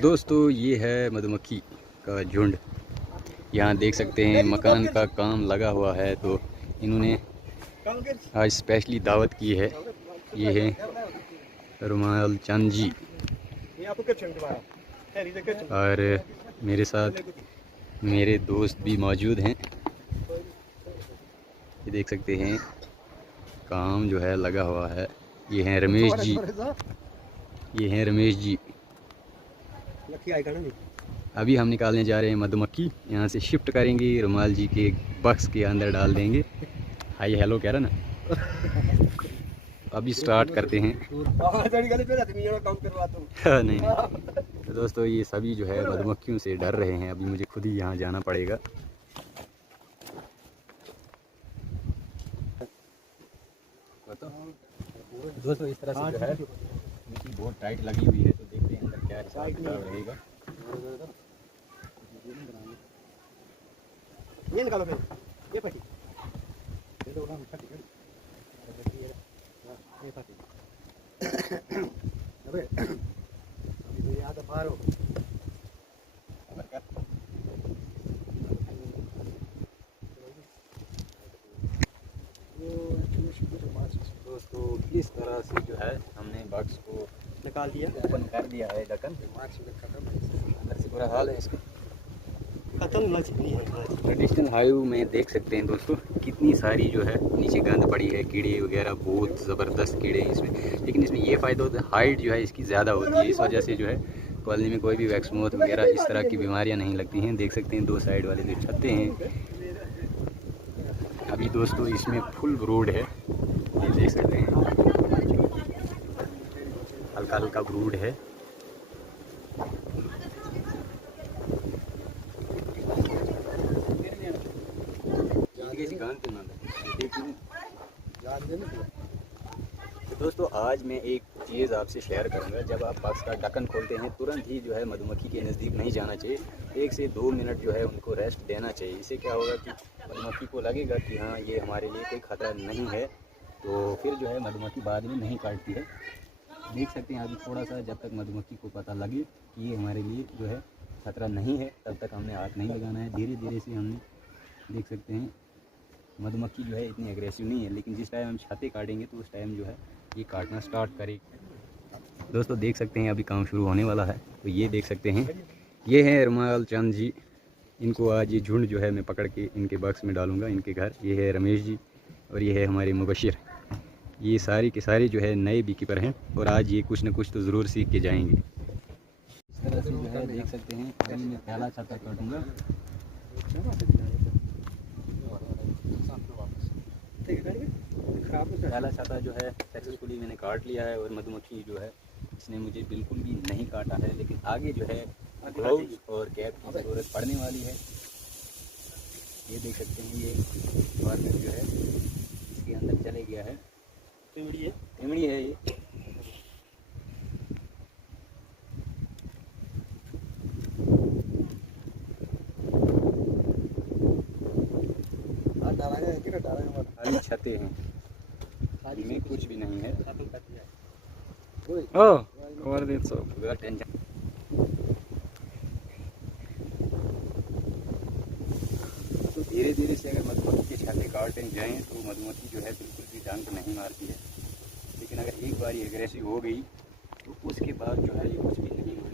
दोस्तों ये है मधुमक्खी का झुंड। यहाँ देख सकते हैं मकान का काम लगा हुआ है, तो इन्होंने आज स्पेशली दावत की है। ये है रुमाल चंद जी और मेरे साथ मेरे दोस्त भी मौजूद हैं। ये देख सकते हैं काम जो है लगा हुआ है। ये हैं रमेश जी, ये हैं रमेश जी। अभी हम निकालने जा रहे हैं मधुमक्खी, यहाँ से शिफ्ट करेंगे, रुमाल जी के बक्स के अंदर डाल देंगे। हाय हेलो कह रहा ना। अभी स्टार्ट करते हैं। नहीं तो दोस्तों ये सभी जो है मधुमक्खियों से डर रहे हैं। अभी मुझे खुद ही यहाँ जाना पड़ेगा। दोस्तों इस तरह से जो है मिट्टी बहुत टाइट लगी हुई है, तो देखते हैं अंदर क्या हिसाब किताब रहेगा। ये निकालो फिर ये पट्टी अबे अभी तो यहाँ तो बाहर हो। दोस्तों इस तरह से जो है हमने बॉक्स को निकाल दिया, ओपन कर दिया है। ढक्कन अंदर से बुरा हाल है इसका, खत्म लग चुकी है। ट्रेडिशनल हाइव में देख सकते हैं दोस्तों कितनी सारी जो है नीचे गंद पड़ी है, कीड़े वगैरह बहुत ज़बरदस्त कीड़े हैं इसमें। लेकिन इसमें ये फ़ायदा होता है, हाइट जो है इसकी ज़्यादा होती है, इस वजह से जो है कॉलोनी में कोई भी वैक्समोथ वगैरह इस तरह की बीमारियां नहीं लगती हैं। देख सकते हैं दो साइड वाले जो छतें हैं। अभी दोस्तों इसमें फुल ब्रूड है, ये देख सकते हैं हल्का हल्का ब्रूड है। तो दोस्तों आज मैं एक चीज़ आपसे शेयर करूंगा। जब आप बॉक्स का ढक्कन खोलते हैं तुरंत ही जो है मधुमक्खी के नज़दीक नहीं जाना चाहिए। 1 से 2 मिनट जो है उनको रेस्ट देना चाहिए। इससे क्या होगा कि मधुमक्खी को लगेगा कि हाँ ये हमारे लिए कोई ख़तरा नहीं है, तो फिर जो है मधुमक्खी बाद में नहीं काटती है। देख सकते हैं अभी थोड़ा सा जब तक मधुमक्खी को पता लगे कि ये हमारे लिए जो है ख़तरा नहीं है, तब तक हमने हाथ नहीं लगाना है। धीरे धीरे से हमने देख सकते हैं मधुमक्खी जो है इतनी एग्रेसिव नहीं है, लेकिन जिस टाइम हम छाते काटेंगे तो उस टाइम जो है ये काटना स्टार्ट करेगी। दोस्तों देख सकते हैं अभी काम शुरू होने वाला है। तो ये देख सकते हैं ये हैं रुमाल चंद जी। इनको आज ये झुंड जो है मैं पकड़ के इनके बॉक्स में डालूंगा इनके घर। ये है रमेश जी और ये है हमारे मुबशिर। ये सारी के सारे जो है नए बी कीपर हैं और आज ये कुछ न कुछ तो ज़रूर सीख के जाएंगे। इस तरह से जो है देख सकते हैं अभी मैं पहला छाता काटूँगा। पहला छाता जो है सक्सेसफुली मैंने काट लिया है और मधुमक्खी जो है इसने मुझे बिल्कुल भी नहीं काटा है। लेकिन आगे जो है ग्लव्स और कैप की ज़रूरत पड़ने वाली है। ये देख सकते हैं ये गवर्नमेंट जो है इसके अंदर चले गया है। इमड़ी है ये। खाली छते हैं, में कुछ भी नहीं है। टेंशन तो धीरे धीरे से अगर मधुमक्खी के छाते काटने जाएँ तो मधुमक्खी जो है बिल्कुल भी डंक नहीं मारती है। लेकिन अगर एक बार एग्रेसिव हो गई तो उसके बाद जो है ये कुछ भी नहीं होगा।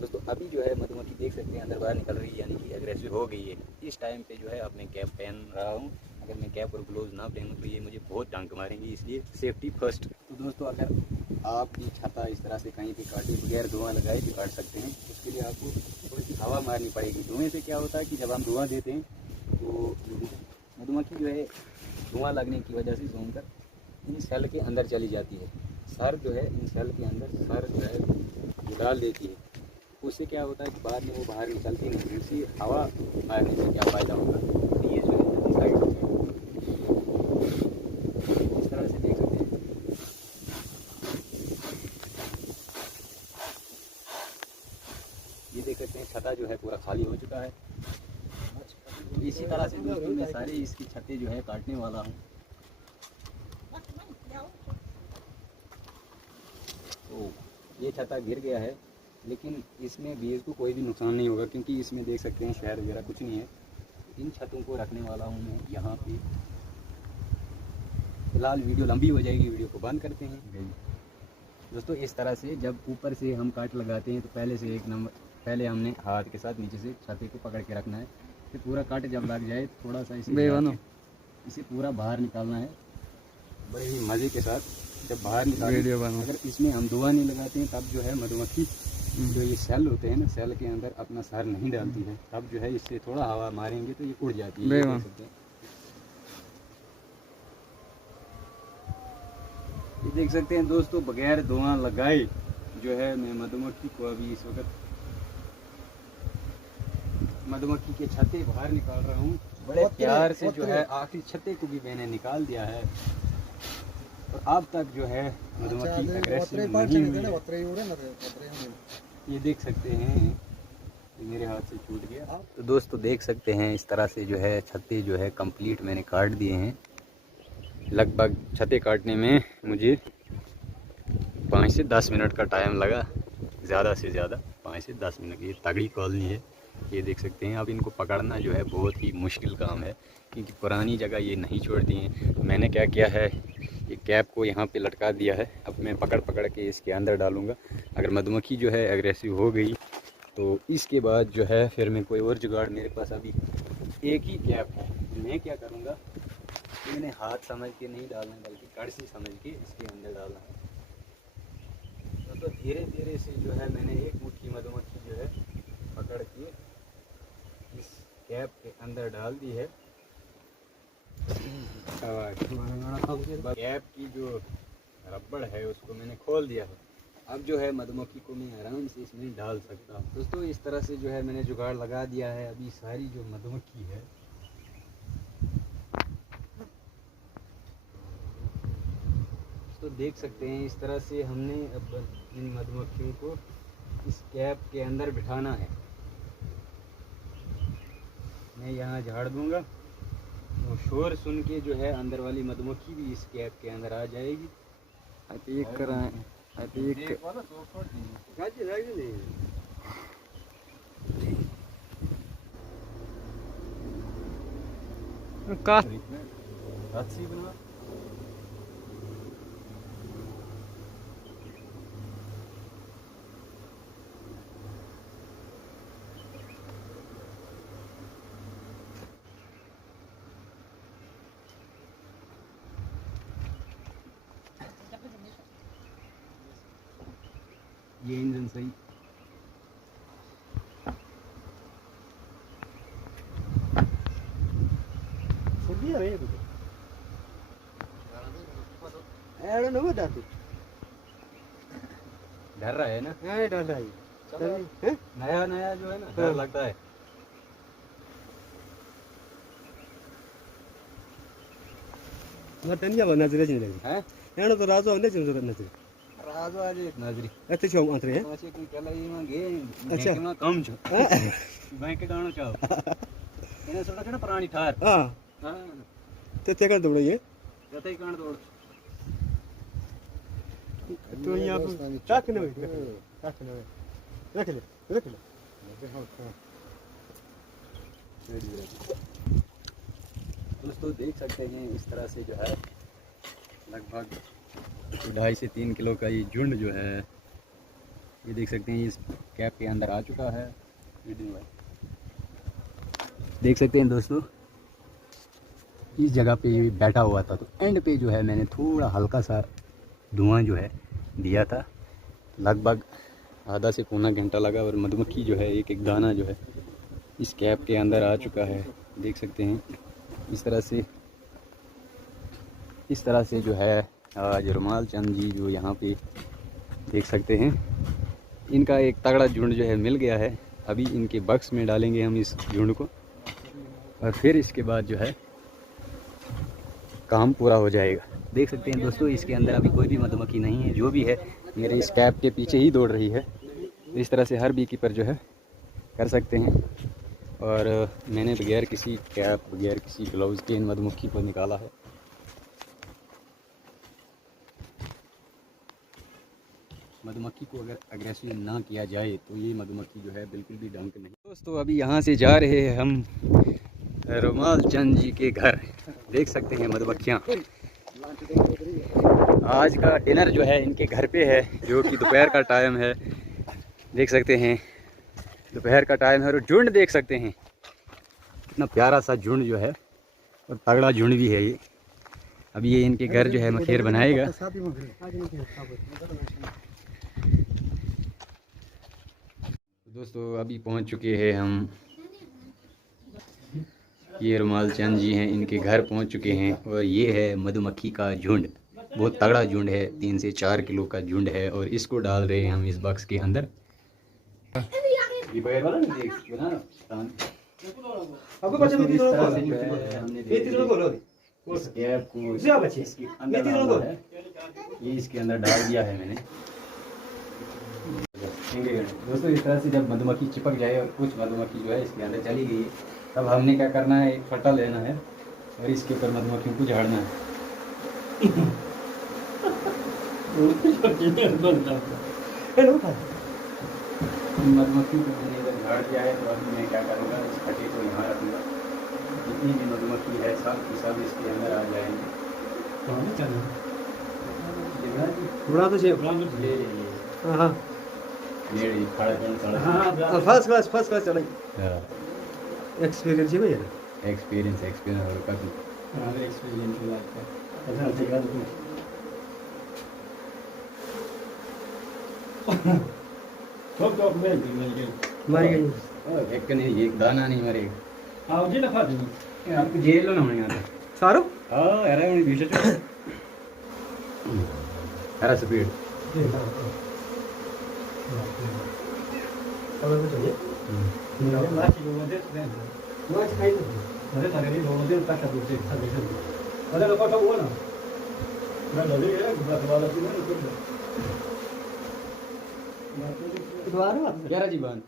दोस्तों अभी जो है मधुमक्खी देख सकते हैं अंदर बाहर निकल रही है, यानी कि एग्रेसिव हो गई है। इस टाइम पे जो है अब मैं कैप पहन रहा हूँ। अगर मैं कैप और ग्लोव्स ना पहनूँ तो ये मुझे बहुत डंक मारेंगे, इसलिए सेफ्टी फर्स्ट। तो दोस्तों अगर आप भी छाता इस तरह से कहीं पे काटे बगैर धुआं लगाए भी काट सकते हैं। उसके लिए आपको थोड़ी सी हवा मारनी पड़ेगी। धुएँ से क्या होता है कि जब हम धुआं देते हैं तो मधुमक्खी जो है धुआं लगने की वजह से झूम कर इन सेल के अंदर चली जाती है। सर जो है इन सेल के अंदर सर जो है डाल देती है। उससे क्या होता है कि बाद में वो बाहर निकलती नहीं। इससे हवा मारने से क्या फ़ायदा होगा। तो ये जो है साइड इस तरह से देख सकते हैं। ये देख सकते हैं छता जो है पूरा खाली हो चुका है। इसी तरह से दोस्तों मैं सारे इसकी छतें जो है काटने वाला हूँ। तो ये छत्ता गिर गया है, लेकिन इसमें बीज को कोई भी नुकसान नहीं होगा, क्योंकि इसमें देख सकते हैं शहर वगैरह कुछ नहीं है। इन छतों को रखने वाला हूँ मैं यहाँ पे। फिलहाल वीडियो लंबी हो जाएगी, वीडियो को बंद करते हैं। दोस्तों इस तरह से जब ऊपर से हम काट लगाते हैं तो पहले हमने हाथ के साथ नीचे से छाते को पकड़ के रखना है। फिर पूरा काट जब लग जाए थोड़ा सा इसे पूरा बाहर निकालना है बड़े ही मज़े के साथ। जब बाहर निकालें, अगर इसमें हम धुआं नहीं लगाते हैं तब जो है मधुमक्खी जो ये सेल होते हैं ना, सेल के अंदर अपना सर नहीं डालती है। तब जो है इससे थोड़ा हवा मारेंगे तो ये उड़ जाती है। ये देख सकते हैं दोस्तों, बगैर धुआं लगाए जो है मैं मधुमक्खी को अभी इस वक्त मधुमक्खी के छत्ते बाहर निकाल रहा हूँ। बड़े प्यार से जो है आखिरी छत्ते को भी मैंने निकाल दिया है। और अब तक जो है मधुमक्खी अग्रेसिव नहीं हुई है। ये देख सकते हैं, ये मेरे हाथ से छूट गया। तो दोस्तों देख सकते हैं इस तरह से जो है छत्ते जो है कंप्लीट मैंने काट दिए हैं। लगभग छत्ते काटने में मुझे 5 से 10 मिनट का टाइम लगा, ज़्यादा से ज़्यादा 5 से 10 मिनट। ये तगड़ी कॉलोनी है, ये देख सकते हैं। अब इनको पकड़ना जो है बहुत ही मुश्किल काम है, क्योंकि पुरानी जगह ये नहीं छोड़ती हैं। तो मैंने क्या किया है, ये कैप को यहाँ पे लटका दिया है। अब मैं पकड़ के इसके अंदर डालूँगा। अगर मधुमक्खी जो है एग्रेसिव हो गई तो इसके बाद जो है फिर मैं कोई और जुगाड़, मेरे पास अभी एक ही कैप है। मैं क्या करूँगा, मैंने हाथ समझ के नहीं डालना बल्कि कड़छी समझ के इसके अंदर डालना है। तो धीरे धीरे से जो है मैंने एक मुट्ठी मधुमक्खी जो है पकड़ के इस कैप के अंदर डाल दी है। कैप की जो रबड़ है उसको मैंने खोल दिया है। अब जो है मधुमक्खी को मैं आराम से इसमें डाल सकता हूँ। दोस्तों इस तरह से जो है मैंने जुगाड़ लगा दिया है। अभी सारी जो मधुमक्खी है तो देख सकते हैं इस तरह से हमने अब इन मधुमक्खियों को इस कैप के अंदर बिठाना है। मैं यहाँ झाड़ दूंगा तो शोर सुन के जो है अंदर वाली मधुमक्खी भी इस कैप के अंदर आ जाएगी। ये इंजन सही डर रहा है ना, डर रहा है। नया नया जो है ना डर लगता है। नजरे नहीं लगी है तो राजू ने नजरे राजू आज नजरी अच्छे छो अंतरे हैं। अच्छे कोई कला ये में गे अच्छा में कम छो बैंक के गाणो चाहो इने छोटा छोटा पुरानी ठार हां हां ते कर दौड़े ये जते कान दौड़ तो यहां पर टाक न रख ले दोस्तों देख सकते हैं इस तरह से जो है लगभग 2.5 से 3 किलो का ये झुंड जो है ये देख सकते हैं इस कैप के अंदर आ चुका है। देख सकते हैं दोस्तों इस जगह पे ये बैठा हुआ था, तो एंड पे जो है मैंने थोड़ा हल्का सा धुआं जो है दिया था। लगभग आधा से पौना घंटा लगा और मधुमक्खी जो है एक एक दाना जो है इस कैप के अंदर आ चुका है। देख सकते हैं इस तरह से जो है आज रुमाल चंद जी जो यहाँ पे देख सकते हैं इनका एक तगड़ा झुंड जो है मिल गया है। अभी इनके बक्स में डालेंगे हम इस झुंड को और फिर इसके बाद जो है काम पूरा हो जाएगा। देख सकते हैं दोस्तों इसके अंदर अभी कोई भी मधुमक्खी नहीं है, जो भी है मेरे इस कैप के पीछे ही दौड़ रही है। इस तरह से हर बी कीपर जो है कर सकते हैं। और मैंने बगैर किसी कैप बगैर किसी ग्लव्स के इन मधुमक्खी को निकाला है। मधुमक्खी को अगर अग्रेसिव ना किया जाए तो ये मधुमक्खी जो है बिल्कुल भी डंक नहीं। दोस्तों अभी यहाँ से जा रहे हैं हम रुमाल चंद जी के घर। देख सकते हैं मधुमक्खियाँ। आज का डिनर जो है इनके घर पे है, जो कि दोपहर का टाइम है। देख सकते हैं दोपहर का टाइम है और झुंड देख सकते हैं, इतना प्यारा सा झुंड जो है और तगड़ा झुंड भी है ये। अभी ये इनके घर जो है मखेर बनाएगा। दोस्तों अभी पहुंच चुके हैं हम, ये रुमाल चंद जी हैं, इनके घर पहुंच चुके हैं और ये है मधुमक्खी का झुंड। बहुत तगड़ा झुंड है, 3 से 4 किलो का झुंड है और इसको डाल रहे हैं हम इस बॉक्स के अंदर। ये इसके अंदर डाल दिया है मैंने। दोस्तों इस तरह से जब मधुमक्खी चिपक जाए और कुछ मधुमक्खी जो है इसके अंदर चली गई, तब हमने क्या करना है, एक फटा लेना है और इसके ऊपर मधुमक्खियों को झाड़ना है। मधुमक्खी को मैंने इधर झाड़ दिया है, तो अभी मैं क्या करूँगा, इस फटे को यहाँ रखूँगा। जितनी भी मधुमक्खी है सब की सब इसके अंदर आ जाएंगे। थोड़ा तो चाहिए। हाँ ये फर्स्ट क्लास चढ़ाई। एक्सपीरियंस है भैया। एक्सपीरियंस और काफ़ी एक्सपीरियंस है लाइफ का। अच्छा तो मैं मर गई। एक नहीं, एक दाना नहीं मरेगा। आओ जी लखा दूँ आपको जेल ना होने आता सारो। हाँ अरे उन्हें बीच अरे स्पीड दोबारा 11 जी बंद।